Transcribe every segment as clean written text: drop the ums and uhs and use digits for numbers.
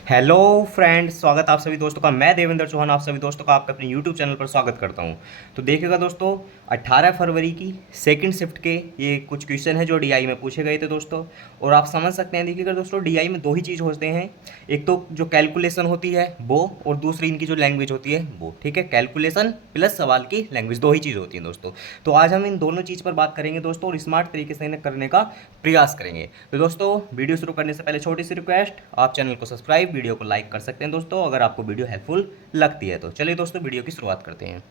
Hello friends, स्वागत आप सभी दोस्तों का। मैं देवेंद्र चौहान आप सभी दोस्तों का आपके अपने यूट्यूब चैनल पर स्वागत करता हूं। तो देखिएगा दोस्तों, 18 फरवरी की सेकंड शिफ्ट के ये कुछ क्वेश्चन है जो डीआई में पूछे गए थे दोस्तों। और आप समझ सकते हैं, देखिएगा दोस्तों, डीआई में दो ही चीज़ होते हैं। एक तो जो कैलकुलेशन होती है वो, और दूसरी इनकी जो लैंग्वेज होती है वो। ठीक है, कैलकुलेशन प्लस सवाल की लैंग्वेज, दो ही चीज़ होती हैं दोस्तों। तो आज हम इन दोनों चीज़ पर बात करेंगे दोस्तों, और स्मार्ट तरीके से इन्हें करने का प्रयास करेंगे। तो दोस्तों, वीडियो शुरू करने से पहले छोटी सी रिक्वेस्ट, आप चैनल को सब्सक्राइब, वीडियो को लाइक कर सकते हैं दोस्तों अगर आपको वीडियो हेल्पफुल लगती है तो। चलिए दोस्तों, वीडियो की शुरुआत करते हैं।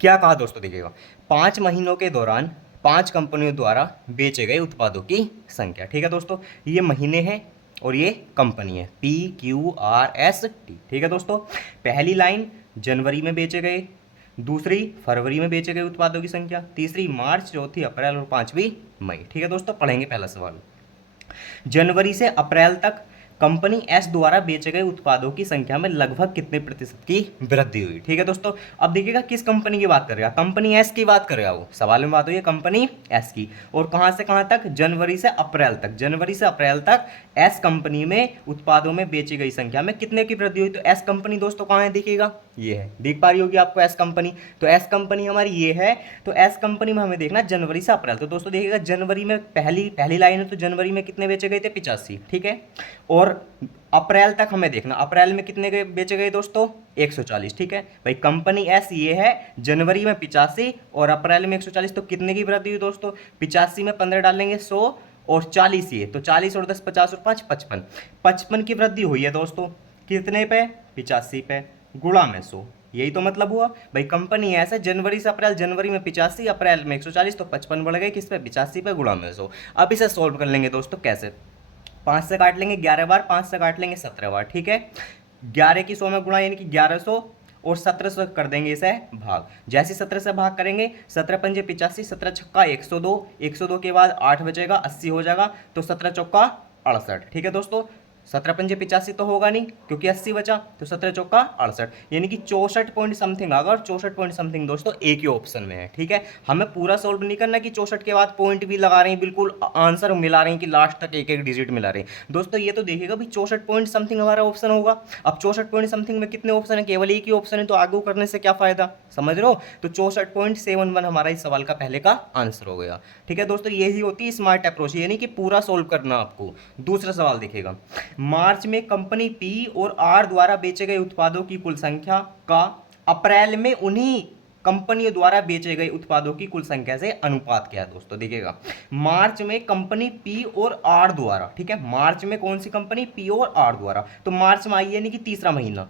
क्या कहा दोस्तों, देखिएगा, 5 महीनों के दौरान 5 कंपनियों द्वारा बेचे गए उत्पादों की संख्या। ठीक है दोस्तों, ये महीने हैं और ये कंपनी है, PQRST। ठीक है दोस्तों, पहली लाइन जनवरी में बेचे गए, दूसरी फरवरी में बेचे गए उत्पादों की संख्या, तीसरी मार्च, चौथी अप्रैल और पांचवी मई। ठीक है दोस्तों, पढ़ेंगे पहला सवाल। जनवरी से अप्रैल तक कंपनी एस द्वारा बेचे गए उत्पादों की संख्या में लगभग कितने प्रतिशत की वृद्धि हुई। ठीक है दोस्तों, अब देखिएगा किस कंपनी की बात करेगा, कंपनी एस की बात करेगा वो, सवाल में बात हुई है कंपनी एस की। और कहां से कहां तक, जनवरी से अप्रैल तक। जनवरी से अप्रैल तक एस कंपनी में उत्पादों में बेची गई संख्या में कितने की वृद्धि हुई। तो एस कंपनी दोस्तों कहां है, देखिएगा, ये है, दिख पा रही होगी आपको एस कंपनी। तो एस कंपनी हमारी ये है। तो एस कंपनी में हमें देखना जनवरी से अप्रैल। तो दोस्तों देखिएगा, जनवरी में पहली पहली लाइन है, तो जनवरी में कितने बेचे गए थे, 85। ठीक है, और अप्रैल तक हमें देखना, अप्रैल में कितने के बेचे गए दोस्तों, 140। ठीक है भाई, कंपनी एस ये है, जनवरी में 85 और अप्रैल में 140। तो कितने की वृद्धि हुई दोस्तों, 85 में 15 डालेंगे 100 और 40 ये, तो 40 और 10 50 और 5 55। 55 की वृद्धि हुई है दोस्तों, कितने पे, 85 पे, गुणा में 100। यही तो मतलब हुआ भाई, कंपनी ऐसे जनवरी से अप्रैल, जनवरी में 85, अप्रैल में 140, तो 55 बढ़ गए किस पे, 85 पे, गुणा में 100। अब इसे सोल्व कर लेंगे दोस्तों, कैसे, 5 से काट लेंगे 11 बार, 5 से काट लेंगे 17 बार। ठीक है, 11 की 100 में गुणा, यानी कि 1100, और 1700 कर देंगे इसे भाग। जैसे 17 से भाग करेंगे, 17 पंजे 85, 17 छक्का 102, 102 के बाद 8 बचेगा, 80 हो जाएगा, तो 17 चौका 68। ठीक है दोस्तों, 17 पंजे 85 तो होगा नहीं क्योंकि 80 बचा, तो 17 चौका 68, यानी कि 64 पॉइंट समथिंग आ गया। और 64 पॉइंट समथिंग दोस्तों एक ही ऑप्शन में है। ठीक है, हमें पूरा सोल्व नहीं करना कि 64 के बाद पॉइंट भी लगा रहे हैं, बिल्कुल आंसर मिला रहे हैं कि लास्ट तक एक एक डिजिट मिला रहे हैं दोस्तों। ये तो देखिएगा भाई, 64 पॉइंट समथिंग हमारा ऑप्शन होगा। अब 64 पॉइंट समथिंग में कितने ऑप्शन है, केवल एक ही ऑप्शन है, तो आगे करने से क्या फायदा, समझ रहे हो। तो 64.71 हमारा इस सवाल का पहले का आंसर हो गया। ठीक है दोस्तों, यही होती है स्मार्ट अप्रोच, यानी कि पूरा सोल्व करना आपको। दूसरा सवाल देखिएगा, मार्च में कंपनी पी और आर द्वारा बेचे गए उत्पादों की कुल संख्या का अप्रैल में उन्हीं कंपनियों द्वारा बेचे गए उत्पादों की कुल संख्या से अनुपात क्या है दोस्तों। देखिएगा, मार्च में कंपनी पी और आर द्वारा, ठीक है, मार्च में कौन सी कंपनी, पी और आर द्वारा, तो मार्च में आई यानी कि तीसरा महीना।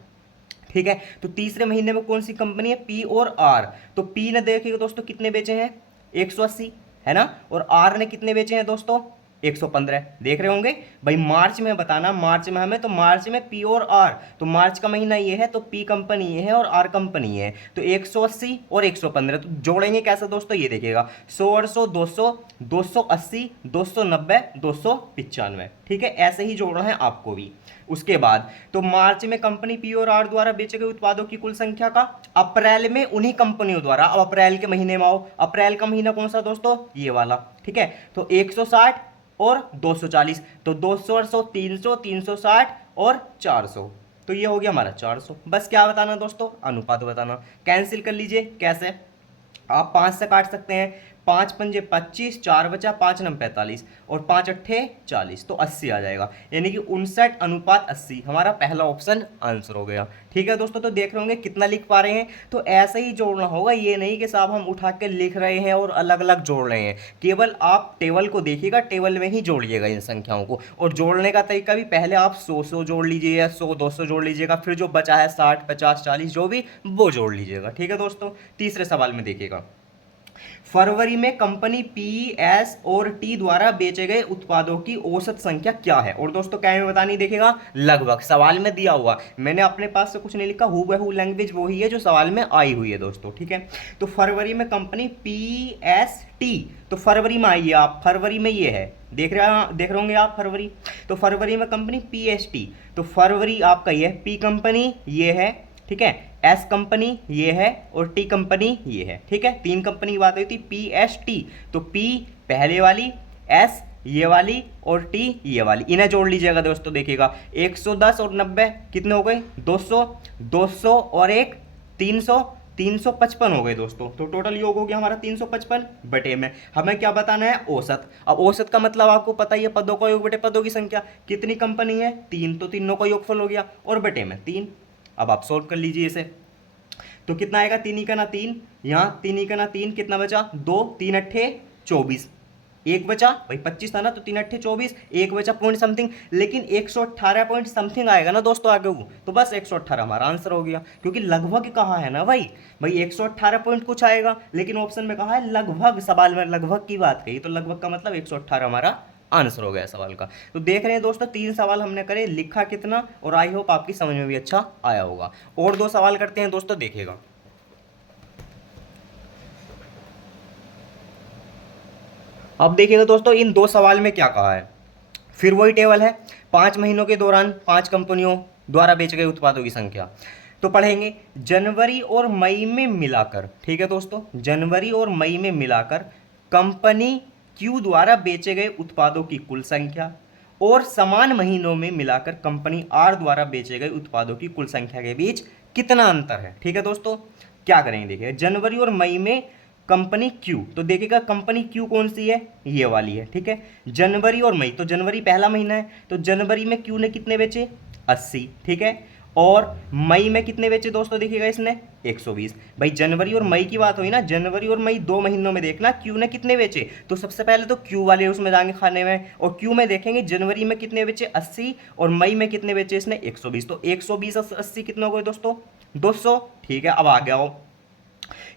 ठीक है, तो तीसरे महीने में कौन सी कंपनी है, पी और आर। तो पी ने देखिएगा दोस्तों कितने बेचे हैं, 180 है ना, और आर ने कितने बेचे हैं दोस्तों, 115। देख रहे होंगे भाई, मार्च में बताना, मार्च में हमें, तो मार्च में पी और आर, तो मार्च का महीना ये है, तो पी कंपनी ये है और आर कंपनी ये है, तो 180 और 115। तो जोड़ेंगे कैसे दोस्तों, ये देखिएगा, 100 और 100 200, 280, 290, 295। ठीक है, ऐसे ही जोड़ना है आपको भी। उसके बाद तो मार्च में कंपनी पी और आर द्वारा बेचे गए उत्पादों की कुल संख्या का अप्रैल में उन्हीं कंपनियों द्वारा, अब अप्रैल के महीने में आओ, अप्रैल का महीना कौन सा दोस्तों, ये वाला। ठीक है, तो 160 और 240, तो 200 और 100 300, 360 और 400, तो ये हो गया हमारा 400। बस क्या बताना दोस्तों, अनुपात बताना। कैंसिल कर लीजिए, कैसे, आप 5 से काट सकते हैं, 5 पंजे 25, 4 बचा, 5 नम 45 और 5 अट्ठे 40, तो 80 आ जाएगा, यानी कि 59:80 हमारा पहला ऑप्शन आंसर हो गया। ठीक है दोस्तों, तो देख रहे होंगे कितना लिख पा रहे हैं, तो ऐसे ही जोड़ना होगा, ये नहीं कि साहब हम उठा के लिख रहे हैं और अलग अलग जोड़ रहे हैं। केवल आप टेबल को देखिएगा, टेबल में ही जोड़िएगा इन संख्याओं को। और जोड़ने का तरीका भी, पहले आप 100 जोड़ लीजिए या 100 200 जोड़ लीजिएगा, फिर जो बचा है 60 50 40 जो भी, वो जोड़ लीजिएगा। ठीक है दोस्तों, तीसरे सवाल में देखिएगा, फरवरी में कंपनी पी, एस और टी द्वारा बेचे गए उत्पादों की औसत संख्या क्या है। और दोस्तों क्या में बतानी, देखेगा, लगभग सवाल में दिया हुआ, मैंने अपने पास से कुछ नहीं लिखा, हूबहू लैंग्वेज वही है जो सवाल में आई हुई है दोस्तों। ठीक है, तो फरवरी में कंपनी पी, एस, टी, तो फरवरी में आइए आप, फरवरी में ये है, देख रहे होंगे आप फरवरी, तो फरवरी में कंपनी पी, एस, टी, तो फरवरी आपका ये पी कंपनी ये है, ठीक है, एस कंपनी ये है और टी कंपनी ये है। ठीक है, तीन कंपनी की बात हुई थी, पी एस टी, तो पी पहले वाली, एस ये वाली और टी ये वाली, इन्हें जोड़ लीजिएगा दोस्तों। देखिएगा 110 और 90 कितने हो गए 200, 200 और एक 300, 355 हो गए दोस्तों। तो टोटल योग हो गया हमारा 355 बटे में। हमें क्या बताना है औसत। अब औसत का मतलब आपको पता ही है, पदों का योग बटे पदों की संख्या। कितनी कंपनी है 3, तो तीनों का योगफल हो गया और बटे में 3। अब आप सोल्व कर लीजिए इसे, तो कितना आएगा 3 का ना 3, यहाँ 3 का ना 3 कितना बचा 2, 3 अट्ठे 24, एक बचा भाई 25 था ना, तो 3 अट्ठे 24, एक बचा पॉइंट समथिंग, लेकिन 118 पॉइंट समथिंग आएगा ना दोस्तों आगे वो, तो बस 118 हमारा आंसर हो गया। क्योंकि लगभग कहा है ना भाई 118 पॉइंट कुछ आएगा, लेकिन ऑप्शन में कहा है लगभग, सवाल में लगभग की बात कही, तो लगभग का मतलब 118 हमारा आंसर हो गया सवाल का। तो देख रहे हैं दोस्तों 3 सवाल हमने करे, लिखा कितना, और आई होप आपकी समझ में भी अच्छा आया होगा। और 2 सवाल करते हैं दोस्तों, देखिएगा। अब देखिएगा दोस्तों इन 2 सवाल में क्या कहा है, फिर वही टेबल है, 5 महीनों के दौरान 5 कंपनियों द्वारा बेचे गए उत्पादों की संख्या। तो पढ़ेंगे जनवरी और मई में मिलाकर, ठीक है दोस्तों, जनवरी और मई में मिलाकर कंपनी क्यू द्वारा बेचे गए उत्पादों की कुल संख्या, और समान महीनों में मिलाकर कंपनी आर द्वारा बेचे गए उत्पादों की कुल संख्या के बीच कितना अंतर है। ठीक है दोस्तों, क्या करेंगे देखिए, जनवरी और मई में कंपनी क्यू, तो देखिएगा कंपनी क्यू कौन सी है, ये वाली है। ठीक है, जनवरी और मई, तो जनवरी पहला महीना है, तो जनवरी में क्यू ने कितने बेचे 80। ठीक है, और मई में कितने बेचे दोस्तों, देखिएगा इसने 120। भाई जनवरी और मई की बात हुई ना, जनवरी और मई 2 महीनों में देखना क्यू ने कितने बेचे, तो सबसे पहले तो क्यू वाले उसमें जाएंगे खाने में, और क्यू में देखेंगे जनवरी में कितने बेचे 80 और मई में कितने बेचे इसने 120, तो 120 और 80 कितना हो गए दोस्तों 200। ठीक है, अब आ गया हो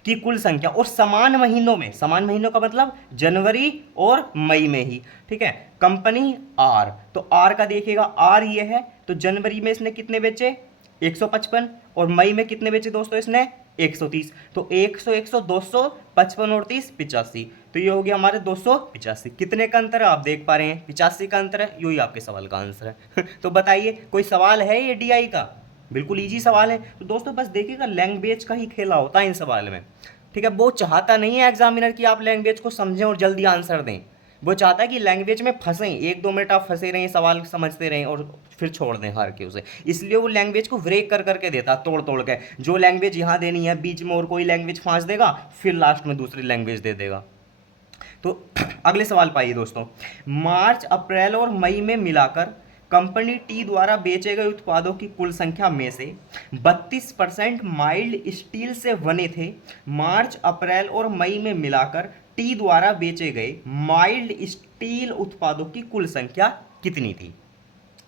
की कुल संख्या, और समान महीनों में, समान महीनों का मतलब जनवरी और मई में ही। ठीक है, कंपनी आर, तो आर का देखिएगा आर ये है, तो जनवरी में इसने कितने बेचे 155 और मई में कितने बेचे दोस्तों इसने 130, तो 100 100 200 55 और 30 85, तो ये हो गया हमारे 285। कितने का अंतर है आप देख पा रहे हैं, 85 का अंतर है, यही आपके सवाल का आंसर है। तो बताइए कोई सवाल है ये डीआई का, बिल्कुल इजी सवाल है। तो दोस्तों बस देखिएगा लैंग्वेज का ही खेला होता है इन सवाल में। ठीक है, वो चाहता नहीं है एग्जामिनर कि आप लैंग्वेज को समझें और जल्दी आंसर दें, वो चाहता है कि लैंग्वेज में फंसें, 1-2 मिनट आप फंसे रहें, सवाल समझते रहें और फिर छोड़ दें हार के उसे। इसलिए वो लैंग्वेज को ब्रेक कर करके देता, तोड़ तोड़ के, जो लैंग्वेज यहाँ देनी है बीच में और कोई लैंग्वेज फांस देगा, फिर लास्ट में दूसरी लैंग्वेज दे देगा। तो अगले सवाल पाइए दोस्तों, मार्च अप्रैल और मई में मिलाकर कंपनी टी द्वारा बेचे गए उत्पादों की कुल संख्या में से 32% माइल्ड स्टील से बने थे। मार्च अप्रैल और मई में मिलाकर टी द्वारा बेचे गए माइल्ड स्टील उत्पादों की कुल संख्या कितनी थी।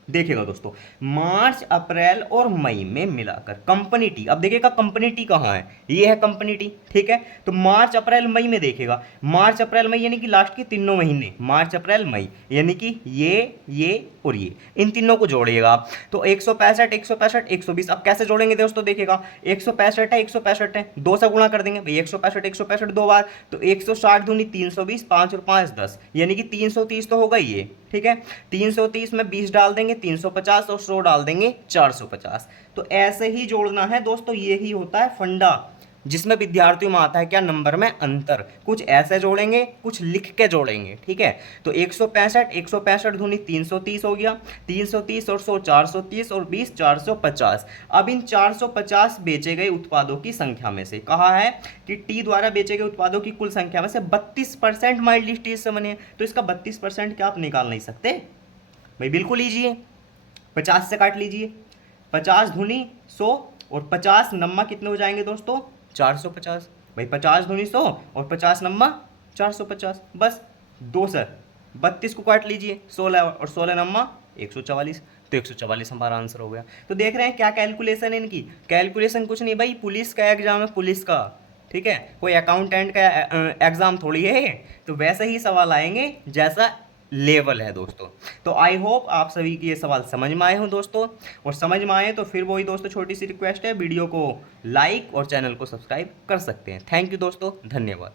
देखिएगा दोस्तों मार्च अप्रैल और मई में मिलाकर कंपनी टी, अब देखिएगा कंपनी टी कहाँ है, ये है कंपनी टी। ठीक है, तो मार्च अप्रैल मई में देखिएगा, मार्च अप्रैल मई यानी कि लास्ट के तीनों महीने, मार्च अप्रैल मई यानी कि ये और ये, इन तीनों को जोड़िएगा आप, तो 165 165 120। अब कैसे जोड़ेंगे दोस्तों, देखिएगा 165 है 165 है, 2 से गुणा कर देंगे भाई, 165 165 2 बार, तो 160 दूनी 320, 5 और 5 10, यानी कि 330 तो होगा ये। ठीक है, 330 में 20 डाल देंगे 350 और 100 डाल देंगे 450। तो ऐसे ही जोड़ना है दोस्तों, यही होता है फंडा, जिसमें विद्यार्थियों में आता है क्या, नंबर में अंतर। कुछ ऐसे जोड़ेंगे, कुछ लिख के जोड़ेंगे। ठीक है, तो 165 दूनी 330 हो गया, 330 और 100 430 और 20 450। अब इन 450 बेचे गए उत्पादों की संख्या में से कहा है कि टी द्वारा बेचे गए उत्पादों की कुल संख्या में से 32% माइल्ड स्टील से बने, तो इसका 32% क्या आप निकाल नहीं सकते भाई, बिल्कुल लीजिए 50 से काट लीजिए, 50 दूनी 100 और 50 नम्मा कितने हो जाएंगे दोस्तों 450। भाई 50 दूनी 100 और 50 नम्मा 450, बस 2 से 32 को काट लीजिए, 16 और 16 नम्मा 144, तो 144 हमारा आंसर हो गया। तो देख रहे हैं क्या कैलकुलेशन है इनकी, कैलकुलेशन कुछ नहीं भाई, पुलिस का एग्जाम है पुलिस का। ठीक है, कोई अकाउंटेंट का एग्जाम थोड़ी है, तो वैसे ही सवाल आएंगे जैसा लेवल है दोस्तों। तो आई होप आप सभी की ये सवाल समझ में आए हों दोस्तों, और समझ में आए तो फिर वही दोस्तों छोटी सी रिक्वेस्ट है, वीडियो को लाइक और चैनल को सब्सक्राइब कर सकते हैं। थैंक यू दोस्तों, धन्यवाद।